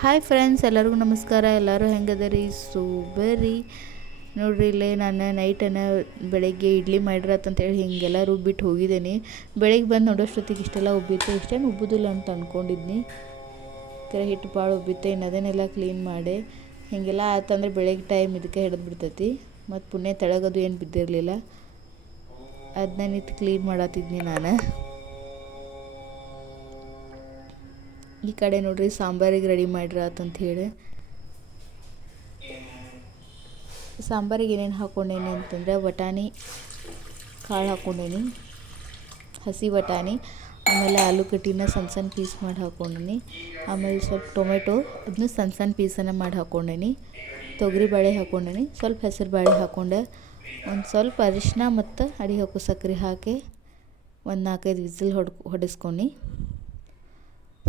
Hi friends ಎಲ್ಲರಿಗೂ ನಮಸ್ಕಾರ. ಎಲ್ಲರೂ ಹೆಂಗದರಿ? ಸೊ ಬರ್ರಿ ನೋಡ್ರಿ, ಇಲ್ಲೇ ನಾನು ನೈಟನ್ನು ಬೆಳಗ್ಗೆ ಇಡ್ಲಿ ಮಾಡಿರತ್ತಂತೇಳಿ ಹಿಂಗೆಲ್ಲ ರುಬ್ಬಿಟ್ಟು ಹೋಗಿದ್ದೀನಿ. ಬೆಳಗ್ಗೆ ಬಂದು ನೋಡೋಷ್ಟೊತ್ತಿಗೆ ಇಷ್ಟೆಲ್ಲ ಉಬ್ಬಿತ್ತು. ಇಷ್ಟೇನು ಉಬ್ಬುದಿಲ್ಲ ಅಂತ ಅಂದ್ಕೊಂಡಿದ್ನಿ ಕರೆ ಹಿಟ್ಟು ಭಾಳ ಉಬ್ಬಿತ್ತೆ. ಇನ್ನು ಅದನ್ನೆಲ್ಲ ಕ್ಲೀನ್ ಮಾಡಿ ಹೀಗೆಲ್ಲ ಆತಂದ್ರೆ ಬೆಳಗ್ಗೆ ಟೈಮ್ ಇದಕ್ಕೆ ಹಿಡಿದು ಬಿಡ್ತೈತಿ. ಮತ್ತು ಪುಣ್ಯ ತೆಳಗದು ಏನು ಬಿದ್ದಿರಲಿಲ್ಲ. ಅದನ್ನ ನಿಂತು ಕ್ಲೀನ್ ಮಾಡತ್ತಿದ್ನಿ ನಾನು. ಈ ಕಡೆ ನೋಡ್ರಿ ಸಾಂಬಾರಿಗೆ ರೆಡಿ ಮಾಡಿರತ್ತಂತ ಹೇಳಿ. ಸಾಂಬಾರಿಗೆ ಏನೇನು ಹಾಕ್ಕೊಂಡೇನಿ ಅಂತಂದ್ರೆ ವಟಾಣಿ, ಕಾಳು ಹಾಕ್ಕೊಂಡೇನಿ ಹಸಿ ವಟಾಣಿ, ಆಮೇಲೆ ಆಲೂಗಡ್ಡಿನ ಸಣ್ಣ ಸಣ್ಣ ಪೀಸ್ ಮಾಡಿ ಹಾಕ್ಕೊಂಡೇನಿ ಆಮೇಲೆ ಸ್ವಲ್ಪ ಟೊಮೆಟೊ ಅದನ್ನು ಸಣ್ಣ ಸಣ್ಣ ಪೀಸನ್ನು ಮಾಡಿ ಹಾಕ್ಕೊಂಡೇನಿ ತೊಗರಿ ಬೇಳೆ ಹಾಕ್ಕೊಂಡೇನಿ ಸ್ವಲ್ಪ ಹೆಸರು ಬಾಳೆ ಹಾಕ್ಕೊಂಡೆ ಒಂದು ಸ್ವಲ್ಪ ಅರಿಶಿನ ಮತ್ತು ಅಡಿ ಹಾಕೋ ಸಕ್ಕರೆ ಹಾಕಿ ಒಂದು ನಾಲ್ಕೈದು ವಿಸಿಲ್ ಹೊಡ್ ಹೊಡೆಸ್ಕೊಂಡು.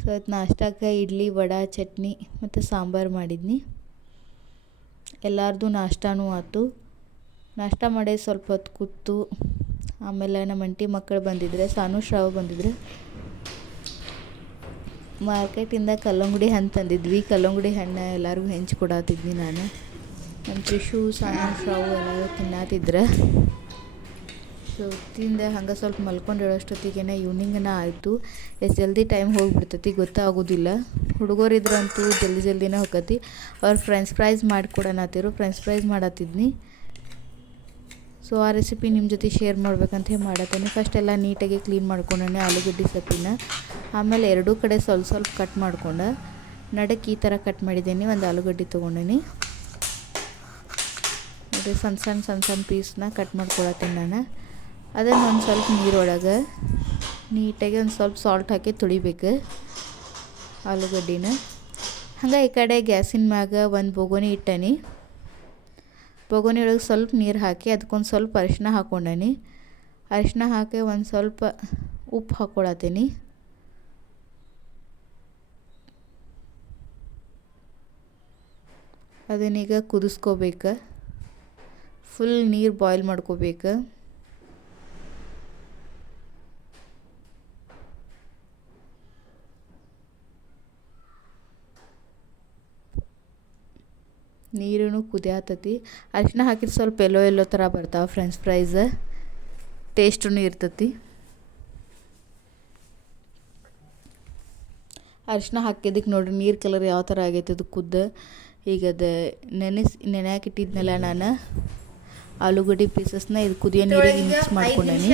ಸೊ ಅದು ನಾಷ್ಟಕ್ಕೆ ಇಡ್ಲಿ, ವಡೆ, ಚಟ್ನಿ ಮತ್ತು ಸಾಂಬಾರು ಮಾಡಿದ್ನಿ. ಎಲ್ಲರದು ನಾಷ್ಟಾನೂ ಆಯ್ತು ನಾಷ್ಟ ಮಾಡಿ ಸ್ವಲ್ಪ ಹೊತ್ತು ಕೂತು, ಆಮೇಲೆ ನಮ್ಮ ಅಂಟಿ ಮಕ್ಕಳು ಬಂದಿದ್ರೆ, ಸಾನು, ಶ್ರಾವ್ ಬಂದಿದ್ರೆ. ಮಾರ್ಕೆಟಿಂದ ಕಲ್ಲಂಗಡಿ ಹಣ್ಣು ತಂದಿದ್ವಿ. ಕಲ್ಲಂಗಡಿ ಹಣ್ಣು ಎಲ್ಲರಿಗೂ ಹೆಂಚಿ ಕೊಡತ್ತಿದ್ವಿ ನಾನು. ನಮ್ಮ ಶಿಶು ಸಾನು, ಶ್ರಾವು ಎಲ್ಲರೂ ತಿನ್ನತ್ತಿದ್ರೆ ಸೊ, ತಿಂದೆ, ಹಂಗೆ ಸ್ವಲ್ಪ ಮಲ್ಕೊಂಡು ಹೇಳೋಷ್ಟೊತ್ತಿಗೆ ಈವ್ನಿಂಗನ ಆಯಿತು. ಎಷ್ಟು ಜಲ್ದಿ ಟೈಮ್ ಹೋಗಿಬಿಡ್ತೈತಿ ಗೊತ್ತಾಗೋದಿಲ್ಲ. ಹುಡುಗರಿದ್ರಂತೂ ಜಲ್ದಿ ಜಲ್ದಿನೇ ಹೋಗತಿ ಅವ್ರು ಫ್ರೆಂಚ್ ಫ್ರೈಸ್ ಮಾಡಿಕೊಡನತ್ತಿರು ಫ್ರೆಂಚ್ ಫ್ರೈಸ್ ಮಾಡತ್ತಿದ್ನಿ. ಸೊ ಆ ರೆಸಿಪಿ ನಿಮ್ಮ ಜೊತೆ ಶೇರ್ ಮಾಡ್ಬೇಕಂತ ಹೇಳಿ ಮಾಡತ್ತೀನಿ. ಫಸ್ಟ್ ಎಲ್ಲ ನೀಟಾಗಿ ಕ್ಲೀನ್ ಮಾಡ್ಕೊಂಡೆ ಆಲೂಗಡ್ಡೆ ಸೊಪ್ಪಿನ. ಆಮೇಲೆ ಎರಡೂ ಕಡೆ ಸ್ವಲ್ಪ ಸ್ವಲ್ಪ ಕಟ್ ಮಾಡ್ಕೊಂಡು ನಡಕ್ಕೆ ಈ ಥರ ಕಟ್ ಮಾಡಿದ್ದೀನಿ. ಒಂದು ಆಲೂಗಡ್ಡೆ ತೊಗೊಂಡೇನಿ. ನೋಡಿ ಸಣ್ಣ ಸಣ್ಣ ಸಣ್ಣ ಸಣ್ಣ ಪೀಸ್ನ ಕಟ್ ಮಾಡ್ಕೊಳತ್ತೀನಿ ನಾನು. ಅದನ್ನು ಒಂದು ಸ್ವಲ್ಪ ನೀರೊಳಗೆ ನೀಟಾಗಿ ಒಂದು ಸ್ವಲ್ಪ ಸಾಲ್ಟ್ ಹಾಕಿ ತುಳಿಬೇಕು ಆಲೂಗಡ್ಡಿನ. ಹಂಗೆ ಈ ಕಡೆ ಗ್ಯಾಸಿನ ಮ್ಯಾಗ ಒಂದು ಬೊಗೋನಿ ಇಟ್ಟನಿ. ಬೊಗೋನಿ ಒಳಗೆ ಸ್ವಲ್ಪ ನೀರು ಹಾಕಿ ಅದಕ್ಕೊಂದು ಸ್ವಲ್ಪ ಅರಿಶಿನ ಹಾಕೊಂಡನಿ. ಅರಿಶಿನ ಹಾಕಿ ಒಂದು ಸ್ವಲ್ಪ ಉಪ್ಪು ಹಾಕ್ಕೊಳತ್ತೀನಿ ಅದನ್ನೀಗ ಕುದಿಸ್ಕೋಬೇಕು. ಫುಲ್ ನೀರು ಬಾಯ್ಲ್ ಮಾಡ್ಕೋಬೇಕು. ನೀರೂ ಕುದಿಯತ್ತತಿ ಅರಿಶಿನ ಹಾಕಿದ್ರೆ ಸ್ವಲ್ಪ ಎಲ್ಲೋ ಎಲ್ಲೋ ಥರ ಬರ್ತಾವೆ ಫ್ರೆಂಚ್ ಫ್ರೈಸ್ ಟೇಸ್ಟೂ ಇರ್ತತಿ. ಅರಿಶಿನ ಹಾಕಿದ್ದಕ್ಕೆ ನೋಡಿರಿ ನೀರು ಕಲರ್ ಯಾವ ಥರ ಆಗೈತೆ ಅದು ಕುದ್ದ. ಈಗ ಅದು ನೆನೆಸಿ ನೆನೆಯಾಕಿಟ್ಟಿದ್ನಲ್ಲ ನಾನು ಆಲೂಗಡ್ಡೆ ಪೀಸಸ್ನ ಇದು ಕುದಿಯೋ ನೀರಿಗೆ ಮಿಕ್ಸ್ ಮಾಡ್ಕೊಂಡೇನಿ.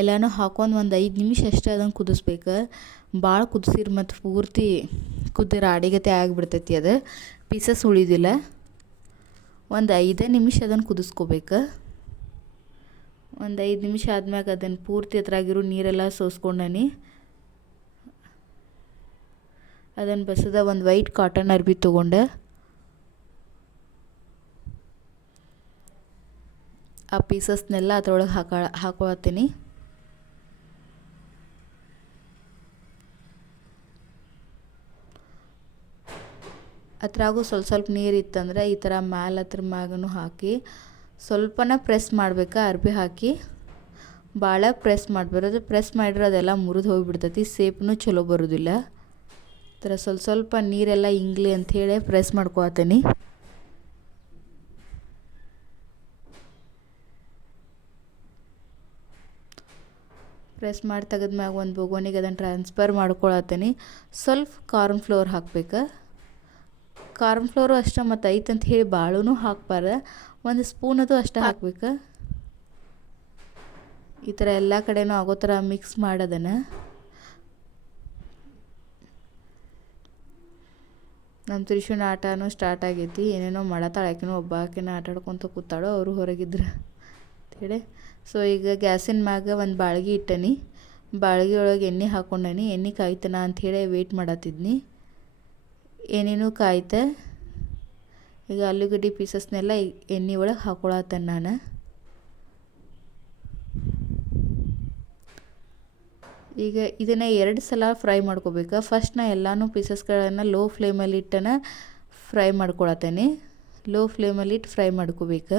ಎಲ್ಲನೂ ಹಾಕೊಂಡು ಒಂದು ಐದು ನಿಮಿಷ ಅಷ್ಟೇ ಅದನ್ನು ಕುದಿಸ್ಬೇಕು. ಭಾಳ ಕುದಿಸಿರಿ ಮತ್ತು ಪೂರ್ತಿ ಕುದ್ದಿರ ಅಡಿಗತೆ ಆಗಿಬಿಡ್ತೈತಿ ಅದು. ಪೀಸಸ್ ಉಳಿದಿಲ್ಲ. ಒಂದು ಐದೇ ನಿಮಿಷ ಅದನ್ನು ಕುದಿಸ್ಕೋಬೇಕು. ಒಂದು ಐದು ನಿಮಿಷ ಆದ್ಮ್ಯಾಗ ಅದನ್ನು ಪೂರ್ತಿ ಹತ್ರಾಗಿರೋ ನೀರೆಲ್ಲ ಸೋಸ್ಕೊಂಡನಿ. ಅದನ್ನು ಬಸದ ಒಂದು ವೈಟ್ ಕಾಟನ್ ಅರ್ಬಿ ತೊಗೊಂಡೆ. ಆ ಪೀಸಸ್ನೆಲ್ಲ ಅದ್ರೊಳಗೆ ಹಾಕ ಹಾಕೊಳತ್ತೀನಿ. ಅದ್ರಾಗೂ ಸ್ವಲ್ಪ ಸ್ವಲ್ಪ ನೀರು ಇತ್ತಂದ್ರೆ ಈ ಥರ ಮ್ಯಾಲ ಹತ್ರ ಮ್ಯಾಗೂ ಹಾಕಿ ಸ್ವಲ್ಪನ ಪ್ರೆಸ್ ಮಾಡ್ಬೇಕು? ಅರ್ಬಿ ಹಾಕಿ ಭಾಳ ಪ್ರೆಸ್ ಮಾಡಬಾರ್ದು. ಪ್ರೆಸ್ ಮಾಡಿದ್ರೆ ಅದೆಲ್ಲ ಮುರಿದು ಹೋಗಿಬಿಡ್ತೈತಿ, ಸೇಪ್ನು ಚಲೋ ಬರೋದಿಲ್ಲ. ಈ ಥರ ಸ್ವಲ್ಪ ಸ್ವಲ್ಪ ನೀರೆಲ್ಲ ಇಂಗ್ಲಿ ಅಂಥೇಳಿ ಪ್ರೆಸ್ ಮಾಡ್ಕೊತೀನಿ ಪ್ರೆಸ್ ಮಾಡಿ ತೆಗೆದ್ಮ್ಯಾಗ ಒಂದು ಬೊಗೋನಿಗೆ ಅದನ್ನು ಟ್ರಾನ್ಸ್ಫರ್ ಮಾಡ್ಕೊಳತ್ತೀನಿ ಸ್ವಲ್ಪ ಕಾರ್ನ್ ಫ್ಲೋರ್ ಹಾಕ್ಬೇಕು? ಕಾರ್ನ್ ಫ್ಲೋರು ಅಷ್ಟೇ ಮತ್ತು ಐತೆ ಅಂತ ಹೇಳಿ ಭಾಳೂ ಹಾಕ್ಬಾರ್ದು. ಒಂದು ಸ್ಪೂನ್ ಅದು ಅಷ್ಟೇ ಹಾಕ್ಬೇಕು. ಈ ಥರ ಎಲ್ಲ ಕಡೆನೂ ಆಗೋ ಥರ ಮಿಕ್ಸ್ ಮಾಡೋದನ್ನು. ನಮ್ಮ ತ್ರಿಶೂನ ಆಟನೂ ಸ್ಟಾರ್ಟ್ ಆಗೈತಿ. ಏನೇನೋ ಮಾಡತ್ತಾಳೆ. ಯಾಕೆನೋ ಒಬ್ಬ ಆಕೆನ ಆಟ ಆಡ್ಕೊತ ಕೂತಾಳೋ, ಅವರು ಹೊರಗಿದ್ರು ಅಂತೇಳಿ ಸೊ ಈಗ ಗ್ಯಾಸಿನ ಮ್ಯಾಗ ಒಂದು ಬಾಳ್ಗೆ ಇಟ್ಟನಿ. ಬಾಳ್ಗೆ ಒಳಗೆ ಎಣ್ಣೆ ಹಾಕೊಂಡನಿ. ಎಣ್ಣೆ ಕಾಯ್ತನ ಅಂಥೇಳಿ ವೆಯ್ಟ್ ಮಾಡತ್ತಿದ್ನಿ. ಏನೇನೂ ಕಾಯ್ತೆ. ಈಗ ಆಲೂಗಡ್ಡೆ ಪೀಸಸ್ನೆಲ್ಲ ಎಣ್ಣೆ ಒಳಗೆ ಹಾಕೊಳತ್ತೇನೆ ನಾನು. ಈಗ ಇದನ್ನು ಎರಡು ಸಲ ಫ್ರೈ ಮಾಡ್ಕೋಬೇಕು. ಫಸ್ಟ್ ನಾ ಎಲ್ಲನೂ ಪೀಸಸ್ಗಳನ್ನು ಲೋ ಫ್ಲೇಮಲ್ಲಿ ಇಟ್ಟನ ಫ್ರೈ ಮಾಡ್ಕೊಳತ್ತೇನೆ ಲೋ ಫ್ಲೇಮಲ್ಲಿ ಇಟ್ಟು ಫ್ರೈ ಮಾಡ್ಕೋಬೇಕು.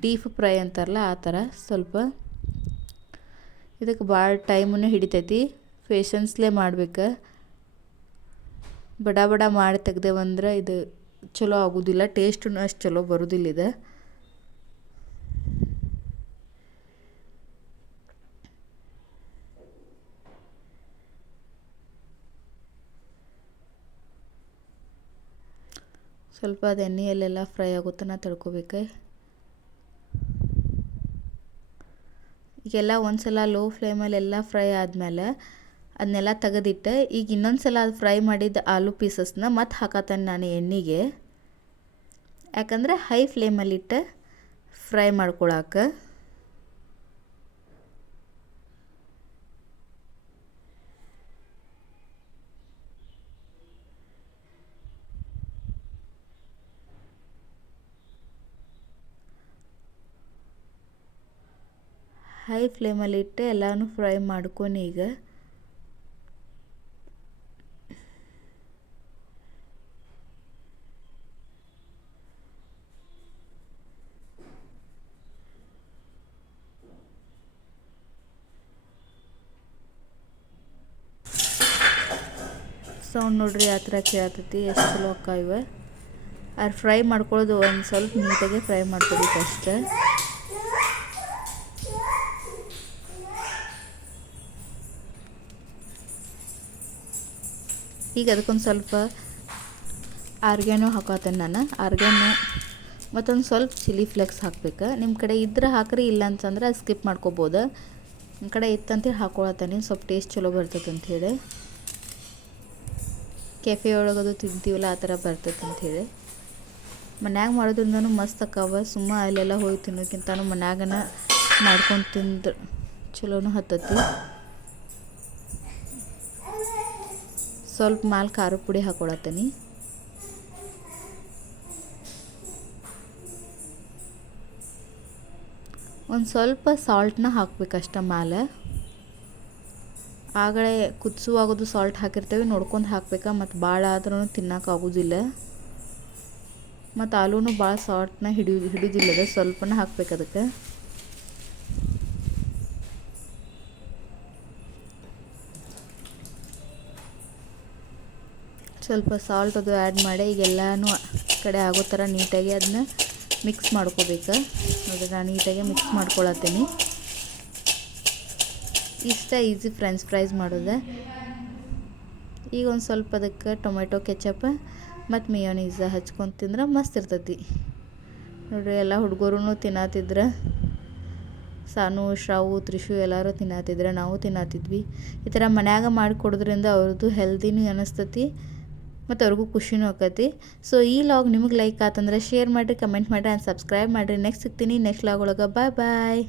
ಡೀಪ್ ಫ್ರೈ ಅಂತಾರಲ್ಲ ಆ ಥರ ಸ್ವಲ್ಪ. ಇದಕ್ಕೆ ಭಾಳ ಟೈಮನ್ನು ಹಿಡಿತೈತಿ. ಪೇಷನ್ಸ್ಲೇ ಮಾಡ್ಬೇಕು. ಬಡ ಬಡ ಮಾಡಿ ತೆಗ್ದೇವಂದ್ರೆ ಇದು ಚಲೋ ಆಗೋದಿಲ್ಲ ಟೇಸ್ಟೂ ಅಷ್ಟು ಚಲೋ ಬರೋದಿಲ್ಲ ಇದು ಸ್ವಲ್ಪ ಅದು ಎಣ್ಣೆಯಲ್ಲೆಲ್ಲ ಫ್ರೈ ಆಗೋ ತನಕ ತಡ್ಕೊಬೇಕು. ಈಗೆಲ್ಲ ಒಂದು ಸಲ ಲೋ ಫ್ಲೇಮಲ್ಲೆಲ್ಲ ಫ್ರೈ ಆದಮೇಲೆ ಅದನ್ನೆಲ್ಲ ತೆಗೆದಿಟ್ಟೆ ಈಗ ಇನ್ನೊಂದು ಸಲ ಅದು ಫ್ರೈ ಮಾಡಿದ ಆಲೂ ಪೀಸಸ್ನ ಮತ್ತೆ ಹಾಕತ್ತೇನೆ ನಾನು ಎಣ್ಣೆಗೆ. ಯಾಕಂದ್ರೆ ಹೈ ಫ್ಲೇಮಲ್ಲಿಟ್ಟು ಫ್ರೈ ಮಾಡ್ಕೊಳಕ್ಕೆ ಹೈ ಫ್ಲೇಮಲ್ಲಿಟ್ಟು ಎಲ್ಲನೂ ಫ್ರೈ ಮಾಡ್ಕೊಂಡು ಈಗ ಸೌಂಡ್ ನೋಡ್ರಿ ಯಾವ ಥರ ಕೇಳತೈತಿ ಎಷ್ಟು ಚಲೋ ಅಕ್ಕ ಇವೆ. ಅದು ಫ್ರೈ ಮಾಡ್ಕೊಳ್ಳೋದು ಒಂದು ಸ್ವಲ್ಪ ನೀಟಾಗೆ ಫ್ರೈ ಮಾಡ್ಕೋಬೇಕು ಅಷ್ಟೇ. ಈಗ ಅದಕ್ಕೊಂದು ಸ್ವಲ್ಪ ಆರ್ಗ್ಯಾನೋ ಹಾಕೋತೇನೆ ನಾನು. ಆರ್ಗ್ಯಾನೋ ಮತ್ತೊಂದು ಸ್ವಲ್ಪ ಚಿಲ್ಲಿ ಫ್ಲೆಕ್ಸ್ ಹಾಕ್ಬೇಕು. ನಿಮ್ಮ ಕಡೆ ಇದ್ರೆ ಹಾಕ್ರಿ, ಇಲ್ಲ ಅಂತಂದ್ರೆ ಅದು ಸ್ಕಿಪ್ ಮಾಡ್ಕೋಬೋದು. ನಿಮ್ಮ ಕಡೆ ಇತ್ತಂತೇಳಿ ಹಾಕೊಳತ್ತೇನೆ, ಸ್ವಲ್ಪ ಟೇಸ್ಟ್ ಚಲೋ ಬರ್ತೈತೆ ಅಂಥೇಳಿ ಕೆಫೆ ಒಳಗದು ತಿಂತೀವಲ್ಲ ಆ ಥರ ಬರ್ತೈತೆ ಅಂಥೇಳಿ ಮನ್ಯಾಗ ಮಾಡೋದ್ರಿಂದನೂ ಮಸ್ತ್ ಅಕ್ಕಾವ. ಸುಮ್ಮ ಅಲ್ಲೆಲ್ಲ ಹೋಗಿ ತಿನ್ನೋಕ್ಕಿಂತನೂ ಮನ್ಯಾಗನ ಮಾಡ್ಕೊಂಡು ತಿಂದ್ರೆ ಚಲೋನು ಹತ್ತತಿ. ಸ್ವಲ್ಪ ಮಾಲ್ ಖಾರ ಪುಡಿ ಹಾಕೊಳತ್ತೀನಿ. ಒಂದು ಸ್ವಲ್ಪ ಸಾಲ್ಟ್ನ ಹಾಕ್ಬೇಕಷ್ಟ ಮ್ಯಾಲೆ. ಆಗಲೇ ಕುದಿಸುವಾಗೋದು ಸಾಲ್ಟ್ ಹಾಕಿರ್ತೇವೆ, ನೋಡ್ಕೊಂಡು ಹಾಕ್ಬೇಕು? ಮತ್ತು ಭಾಳ ಆದ್ರೂ ತಿನ್ನೋಕ್ಕಾಗೋದಿಲ್ಲ ಮತ್ತು ಆಲೂನು ಭಾಳ ಸಾಲ್ಟ್ನ ಹಿಡಿ ಹಿಡಿಯೋದಿಲ್ಲ ಅದು ಸ್ವಲ್ಪನ ಹಾಕ್ಬೇಕು ಅದಕ್ಕೆ. ಸ್ವಲ್ಪ ಸಾಲ್ಟ್ ಅದು ಆ್ಯಡ್ ಮಾಡಿ, ಈಗ ಎಲ್ಲನೂ ಕಡೆ ಆಗೋ ಥರ ನೀಟಾಗಿ ಅದನ್ನ ಮಿಕ್ಸ್ ಮಾಡ್ಕೋಬೇಕು. ನೋಡಿದ್ರೆ ನಾನು ನೀಟಾಗಿ ಮಿಕ್ಸ್ ಮಾಡ್ಕೊಳತ್ತೀನಿ. ಇಷ್ಟ ಈಸಿ ಫ್ರೆಂಚ್ ಫ್ರೈಸ್ ಮಾಡೋದು. ಈಗ ಒಂದು ಸ್ವಲ್ಪ ಅದಕ್ಕೆ ಟೊಮೆಟೊ ಕೆಚಪ್ ಮತ್ತು ಮಿಯೋನೀಸ ಹಚ್ಕೊಂಡು ತಿಂದ್ರೆ ಮಸ್ತ್ ಇರ್ತೈತಿ. ನೋಡ್ರಿ, ಎಲ್ಲ ಹುಡುಗರು ತಿನ್ನತ್ತಿದ್ರೆ ಸಾನು, ಶ್ರಾವು, ತ್ರಿಶು ಎಲ್ಲರೂ ತಿನ್ನತ್ತಿದ್ರೆ ನಾವು ತಿನ್ನತ್ತಿದ್ವಿ ಈ ಥರ ಮನ್ಯಾಗ ಮಾಡಿಕೊಡೋದ್ರಿಂದ ಅವ್ರದ್ದು ಹೆಲ್ದಿನೂ ಅನಿಸ್ತತಿ ಮತ್ತು ಅವ್ರಿಗೂ ಖುಷಿನೂ ಆಕತಿ. ಸೊ ಈ ಲಾಗ್ ನಿಮಗೆ ಲೈಕ್ ಆತಂದ್ರೆ ಶೇರ್ ಮಾಡಿರಿ ಕಮೆಂಟ್ ಮಾಡಿರಿ ಆ್ಯಂಡ್ ಸಬ್ಸ್ಕ್ರೈಬ್ ಮಾಡಿರಿ. ನೆಕ್ಸ್ಟ್ ಸಿಗ್ತೀನಿ ನೆಕ್ಸ್ಟ್ ಲಾಗ್ ಒಳಗೆ. Bye bye